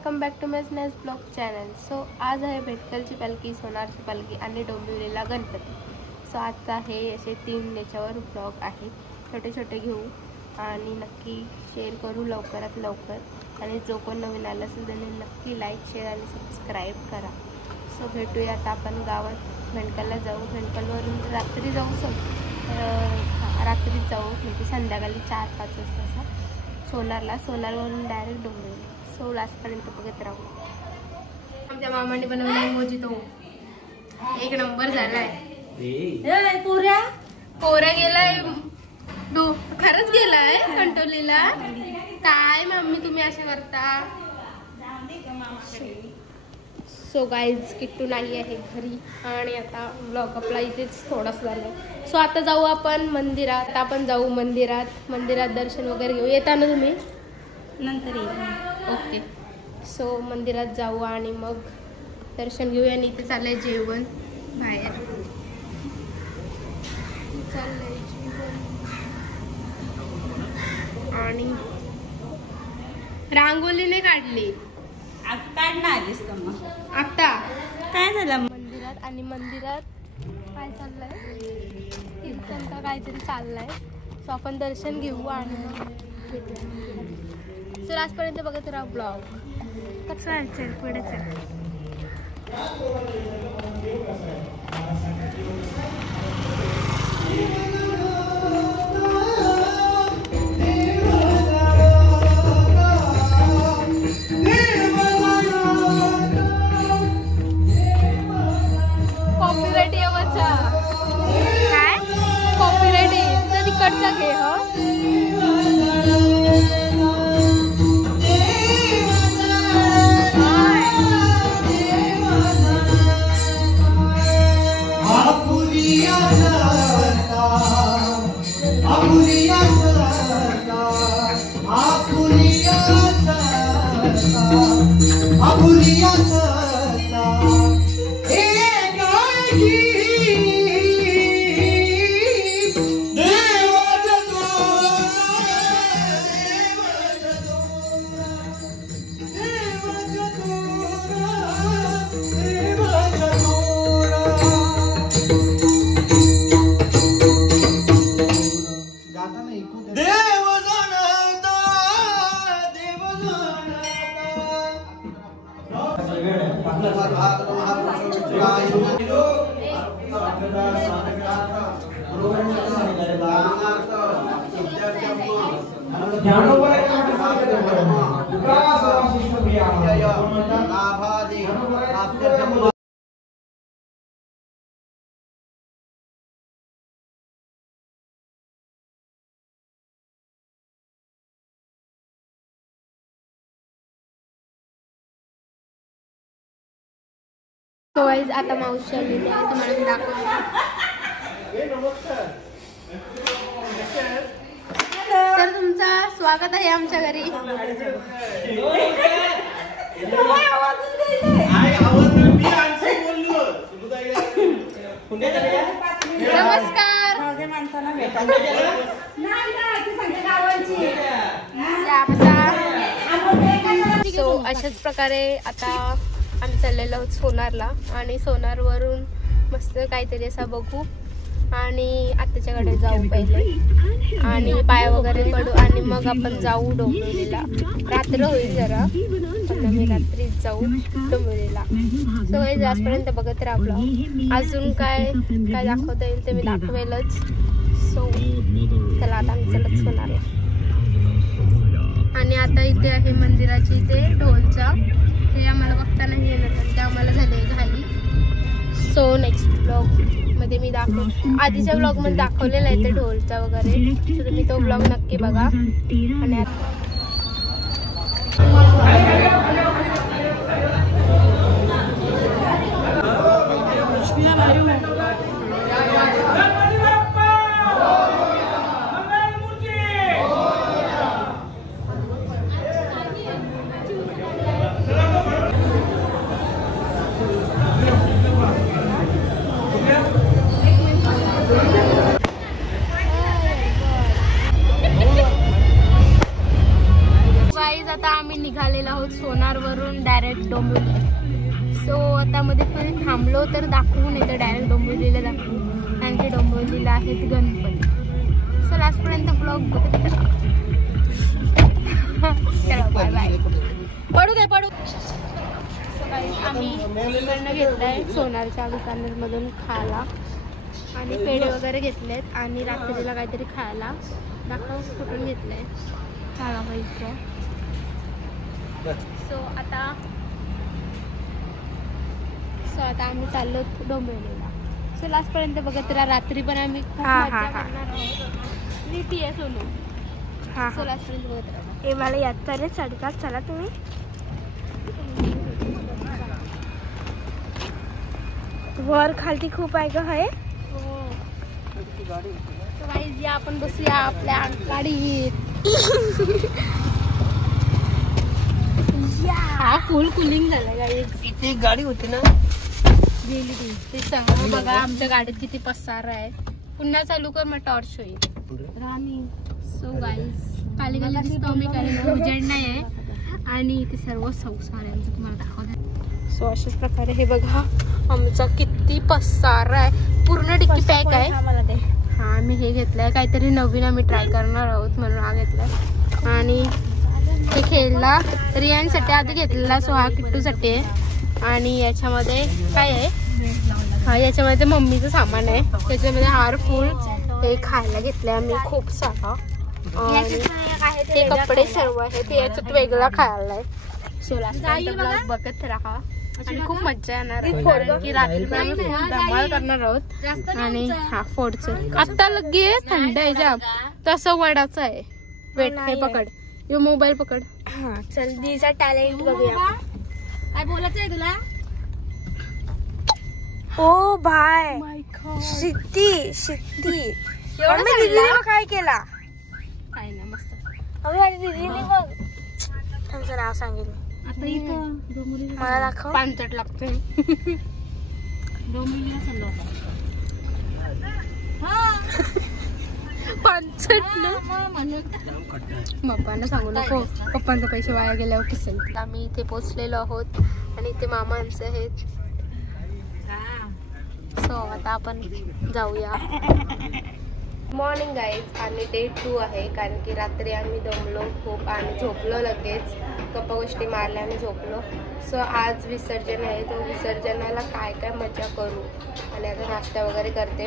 Welcome back to my snatch blog channel. So आज आहे भेटकलची पालखी, सोनारची पालखी आणि डोंबिवलीला गणपती. सो आजचा हे असे 3 याच्यावर ब्लॉग आहेत, छोटे छोटे घेऊ आणि नक्की शेअर करू लवकरात लवकर. आणि जो कोण नवीन आला असेल त्याने नक्की लाईक, शेअर आणि सबस्क्राईब करा. सो भेटूया आता आपण गावात भेटकलला जाऊ. भेटकलवरून रात्री जाऊ, रात्रीच जाऊ म्हणजे संध्याकाळी 4-5 वाजता सोनारला. सोनारवरून डायरेक्ट डोंबिवली. सो लास्टपर्यंत बघत राहू. आमच्या मामाने बनवला मोजितो, एक नंबर झालाय. पोऱ्या गेलाय, खरंच गेलाय कंटोलीला. काय मम्मी तुम्ही असे करता? सो गाईज किट्टू नाही आहे घरी आणि आता ब्लॉग आपला इथेच थोडासा झालाय. सो आता जाऊ आपण मंदिरात. आपण जाऊ मंदिरात दर्शन वगैरे घेऊ. येता ना तुम्ही? नंतर येऊ. ओके. सो मंदिरात जाऊ आणि मग दर्शन घेऊया. आणि इथे चाललंय जेवण बाहेर. चाललंय जेवण आणि रांगोलीने काढली. काढणारीस का मग? आता काय झालं मंदिरात? आणि मंदिरात काय चाललंय, कीर्तन का काहीतरी चाललंय. सो आपण दर्शन घेऊ आणि मग भेटूया. सो आजपर्यंत बघत राहा ब्लॉग. चल चल पुढे चल. कॉपीराइट येवाचा काय? कॉपीराइट आहे तर तिकडचा घे. हो तो वाईज आता मावशी आलेली आहे, तुम्हाला मी दाखवते. तर तुमचं स्वागत आहे आमच्या घरी. नमस्कार. सो अशाच प्रकारे आता आम्ही चाललेलो आहोत सोनारला. आणि सोनारवरून मस्त काहीतरी असा बघू आणि आत्याच्याकडे जाऊ पहिले आणि पाया वगैरे पडू आणि मग आपण जाऊ डोंबिवलीला. रात्र होईल जरा पण आम्ही रात्रीच जाऊ डोंबिवलीला. सो हे आजपर्यंत बघत राहा. अजून काय काय दाखवता येईल ते मी दाखवेलच. सो चला आता आम्ही चलत सोनारला. आणि आता इथे आहे मंदिराची इथे ढोलचा. हे आम्हाला बघता नाही येणार पण ते आम्हाला झाले घाली. सो नेक्स्ट ब्लॉग मध्ये मी आधीच्या ब्लॉग मध्ये दाखवलेला आहे ते ढोलचा वगैरे. तर तुम्ही तो ब्लॉग नक्की बघा. आणि आता आम्ही निघालेलो आहोत सोनारवरून डोंबिवली. सो आता मध्ये पण थांबलो तर दाखवू, नाही तर डायरेक्ट डोंबिवलीला दाखवू. आणि ते डोंबिवलीला आहेत गणपती. सो लास्टपर्यंत ब्लॉग बघत राहा. चला बाय बाय. पडू काय पडू. आम्ही इकडनं घेतलंय सोनारच्या दुकानामधून खायला आणि पेढे वगैरे घेतलेत आणि रात्रीला काहीतरी खायला. दाखव कुठून घेतलंय खायला पाहिजे. सो आता आम्ही चाललो डोंबिवलीला. सो लास्टपर्यंत बघत राहा. रात्री पण आम्ही खूप मजा करणार आहोत. नीती आहे सोनू. सो लास्टपर्यंत बघत राहा. हे मला याद चालेल 7:30. चला तुम्ही. वर खालती खूप आहे का हे. गाईज या आपण बसूया आपल्या गाडीत. हा फुल कुलिंग झालं गाईज. इथे गाडी होती ना गेली ती. ते सगळं बघा आमच्या गाडीत किती पसारा आहे. पुन्हा चालू कर मग टॉर्च होईल राणी. सो गाईज खाली खाली दिसतो मी कारण उजेड नाही आहे आणि इथे सर्व संसार आहे तुम्हाला दाखवते. सो अशाच प्रकारे हे बघा आमचा किती पसारा आहे. पूर्ण डिक्की पॅक आहे. हा मी हे घेतलंय काहीतरी नवीन आम्ही ट्राय करणार आहोत म्हणून हा घेतलाय. आणि हे खेळला रियांसाठी आधी घेतलेला. सो हा किट्टूसाठी आहे. आणि याच्यामध्ये काय आहे. हा याच्यामध्ये मम्मीचं सामान आहे. त्याच्यामध्ये हार फुल हे खायला घेतलंय आम्ही खूप सारा. आणि ते कपडे सर्व आहे ते याच्यात वेगळा खायला आहे. सो लास्ट बघत राहा आणि खूप मज्जा येणार आहे कारण की रात्री आम्ही फुल धमाल करणार आहोत. आणि हा फोडचं आता लगेच थंड आहे जाम. तसं वडाचं आहे. वेट हे पकड. यो मोबाईल पकड. हा चल दीचा टॅलेंट बघूया. काय बोलायचं आहे तुला. ओ भाय शिट्टी दीदीने काय केला. काय ना मस्त. दीदीने मग तुमचं नाव सांगितलं. आता इथं मला दाखव. पानचट लागतोय. पानचट ना पप्पांना सांगू नको. पप्पांचे पैसे वाया गेल्यावर किसेल. आम्ही इथे पोचलेलो आहोत आणि इथे मामांचे आहेत. सो आता आपण जाऊया. मॉर्निंग गाईज आणि डे 2 आहे कारण की रात्री आम्ही दमलो खूप आणि झोपलो लगेच. गप्पा गोष्टी मारल्या आणि झोपलो. सो आज विसर्जन आहे. तो विसर्जनाला काय काय मजा करू. आणि आता नाश्ता वगैरे करते.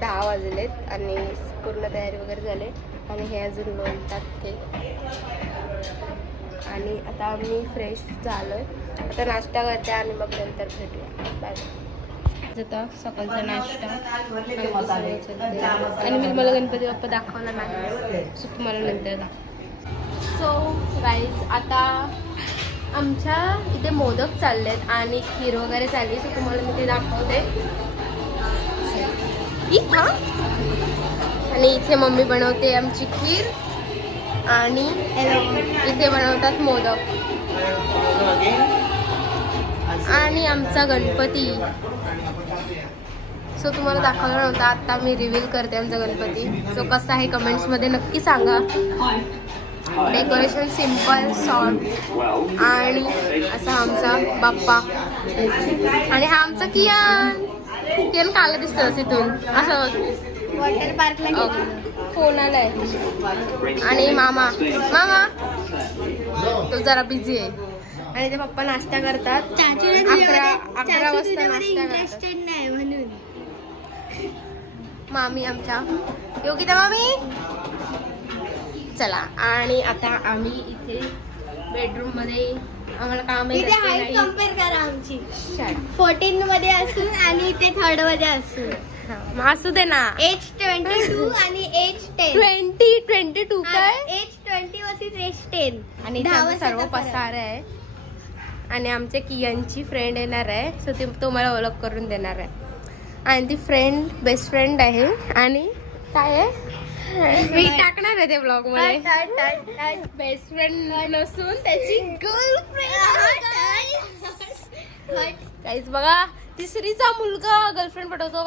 10 वाजलेत आणि पूर्ण तयारी वगैरे झाली. आणि हे अजून लोणतात ते. आणि आता आम्ही फ्रेश झालो. आता नाश्ता करते आणि मग नंतर भेटूया. बाय. आता सकाळचा नाश्ता आणि मी मला गणपती बाप्पा दाखवला नाही. सो तुम्हाला नंतर दाखव. सो गाईज आता आमच्या इथे मोदक चाललेत आणि खीर वगैरे चालली. सो तुम्हाला मी ते दाखवते. आणि इथे मम्मी बनवते आमची खीर आणि इथे बनवतात मोदक. आणि आमचा गणपती. सो तुम्हाला दाखवला नव्हता. आता मी रिव्हील करते आमचा गणपती. सो कसा आहे कमेंट्समध्ये नक्की सांगा. डेकोरेशन सिम्पल सॉफ्ट आणि असा आमचा बाप्पा. आणि हा आमचा कियान काला दिसतो तिथून असं वॉटर पार्कला फोन आलाय. आणि मामा तो जरा बिझी आहे. आणि ते पप्पा नाश्ता करतात. 11 वाजता नाश्ता करतात. म्हणून मामी आमच्या योगिता मामी. चला आणि आता आम्ही इथे बेडरूम मध्ये आम्हाला काम आहे. कम्पेअर करा आमची 14 मध्ये असून आणि इथे 3rd मध्ये असून. असू दे ना. एज 22 आणि एज 10. 22 काय एज 20 वर्सेस एज 10. आणि सर्व पसार आहे. आणि आमच्या कियांची फ्रेंड येणार आहे. सो ती तुम्हाला ओळख करून देणार आहे. आणि ती फ्रेंड बेस्ट फ्रेंड आहे. आणि काय आहे मी टाकणार आहे ते ब्लॉग मध्ये. बेस्ट फ्रेंड नसून त्याची गर्लफ्रेंड. गाईज बघा तिसरीचा मुलगा गर्लफ्रेंड पटवतो.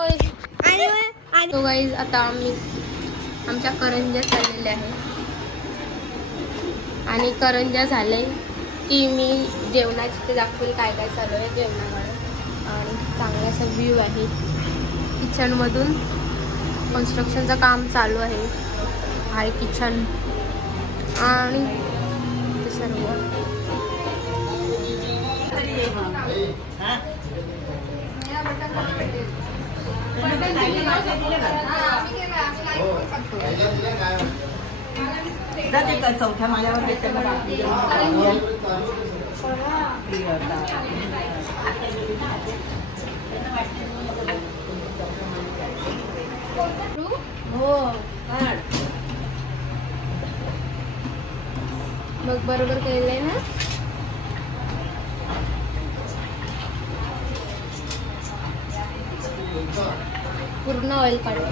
आणि गाईज आता आम्ही आमच्या करंज्या चाललेल्या आहे. आणि करंज्या झाले की मी जेवणाची ते दाखवेल काय काय चालू आहे जेवणाकडे. आणि चांगला असा व्ह्यू आहे किचनमधून. कन्स्ट्रक्शनचं काम चालू आहे किचन आणि ते सर्व. चौथ्या माळ्यावर मग बरोबर केलंय ना. पूर्ण ऑइल काढलं.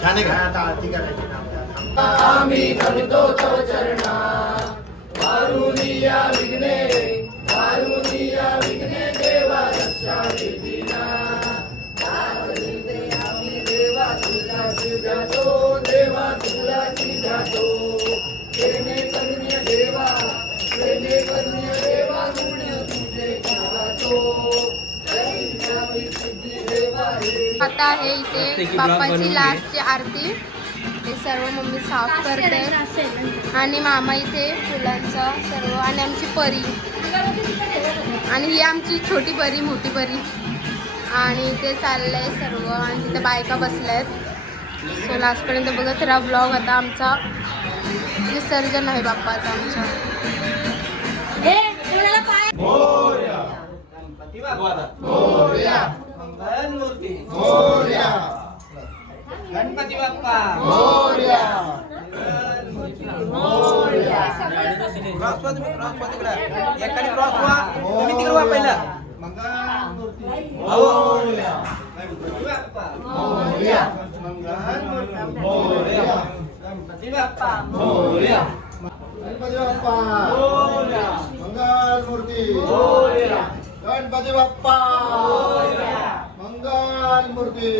छान आहे का आता आरती करायची ना. आम्ही धरतो तो चरणा वारुनिया विघ्ने देवा रक्षा दीना. आम्ही देवा तुझाची जातो देवा तुझाची जातो. प्रेमे करुण्य देवा गुण तुझे गातो. आता आहे इथे बाप्पाची लास्टची आरती. हे सर्व मम्मी साफ करते आणि मामा इथे फुलांचं सर्व. आणि आमची परी आणि ही आमची छोटी परी मोठी परी. आणि ते चाललंय सर्व आणि तिथे बायका बसल्यात. सो लास्टपर्यंत बघत राहा ब्लॉग. आता आमचा विसर्जन आहे बाप्पाचा आमच्या. गणपती बाप्पा एकाने क्रॉस व्हा. तुम्ही तिकडे व्हा पहिला. गणपती बाप्पा गणपती बाप्पा मंगल मूर्ती. गणपती बाप्पा मंगल मूर्ती.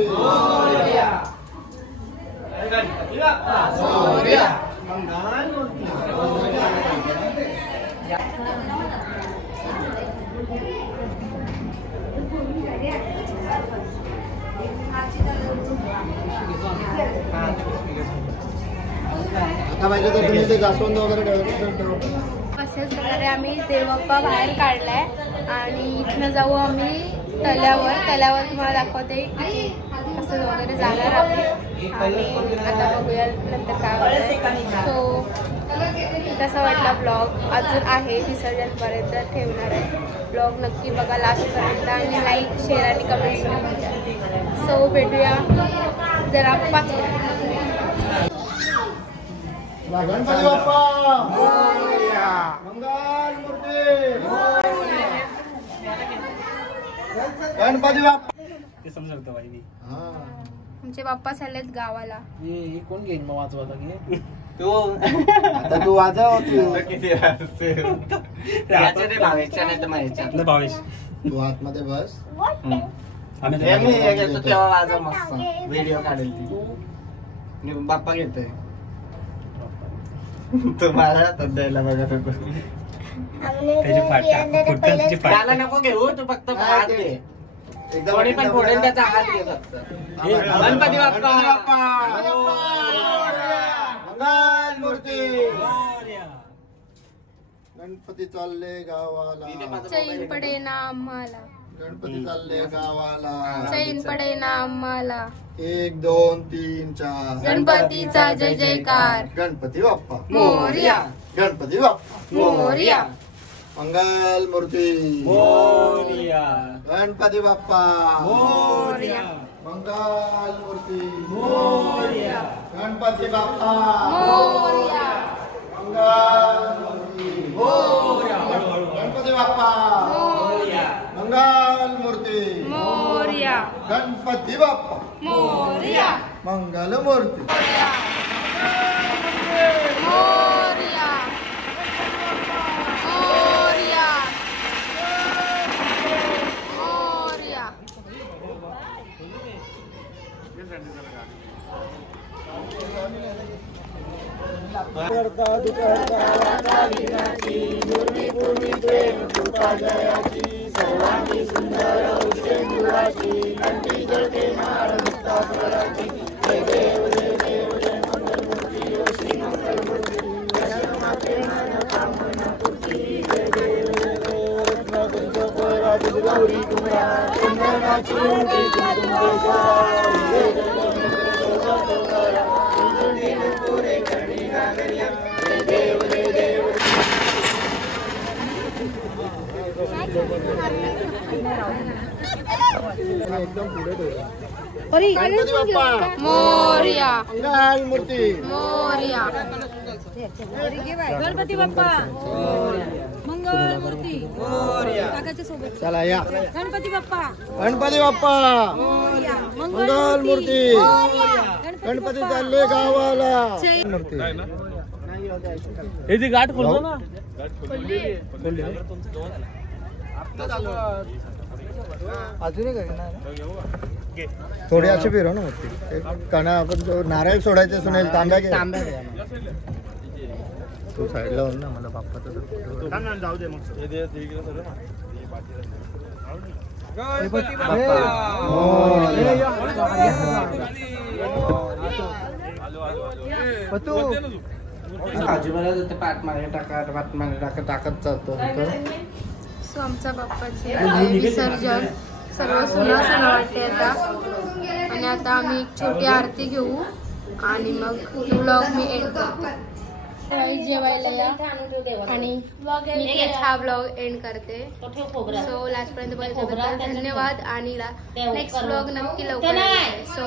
गणपती बाप्पा मंगल मूर्ती. आता पाहिजे तर तुम्ही ते जास्वंद वगैरे ठेवू. अशाच प्रकारे आम्ही देवबाप्पा बाहेर काढलाय आणि इथनं जाऊ आम्ही तल्यावर तुम्हाला दाखवते कसं वगैरे जाणार आम्ही. आणि आता बघूया नंतर काय होतं. सो कसा वाटला ब्लॉग. अजून आहे विसर्जनपर्यंत ठेवणार आहे ब्लॉग. नक्की बघा लास्टपर्यंत आणि लाईक शेअर आणि कमेंट करा. सो भेटूया जरा 5 मिनिट. गणपती बाप्पा मंगल मूर्ती. गणपती बाप्पा ते समजलं बाई मी. आमचे बाप्पा चाललेत गावाला. हे कोण घेईन मग वाचवायला की तू. आता तू वाजव. किती भावेश तू आतमध्ये बस. तेव्हा वाजव मस्त व्हिडिओ काढेल ती. बाप्पा घेतोय तुम्हाला द्यायला बघा. त्याला नको घेऊ. तू फक्त हात घे. कोणी पण फोडेल त्याचा हात घे फक्त. गणपती बाप्पा मंगल मूर्ती. गणपती चालले गावाला. चैन पडे ना आम्हाला. गणपती चालले गावाला. चैन पडे ना आम्हाला. 1 2 3 4 गणपतीचा जय जयकार. गणपती बाप्पा मोरया. गणपती बाप्पा मोरया. मंगल मूर्ती मोरया. गणपती बाप्पा मोरया. मंगल मूर्ती मोरया. गणपती बाप्पा मोरया. मंगल मूर्ती गणपती बाप्पा मंगल मूर्ती मोरया. गणपती बाप्पा मोरया. मंगल मूर्ती मोरया. मोरया. मोरया. गणपती बाप्पा मोरया. मंगल मूर्ती मोरया. गणपती बाप्पा मंगल मूर्ती चला या गणपती बाप्पा गणपती बाप्पा मंगल मूर्ती गणपती चालले गावाला मूर्ती याची गाठ खोलतो ना. अजूनही काही नाही थोडी अशी फिरव ना मूर्ती कारण आपण जो नारळ सोडायचे सुनेल तांब्या घे तू साईडला होऊन ना मला बाप्पाचं जाऊ दे मग आजूबाजूला जाते पाठ मागे टाकत जातो. सो आमच्या बाप्पाचे विसर्जन सर्व सुना सुना वाटते आता. आणि आता आम्ही एक छोटी आरती घेऊ आणि मग व्लॉग मी एंड करते. जेवायला या आणि मी इथेच हा व्लॉग एंड करते. सो लास्ट पर्यंत बघितल्याबद्दल धन्यवाद आणि नेक्स्ट व्लॉग नक्की लवकर येईल. सो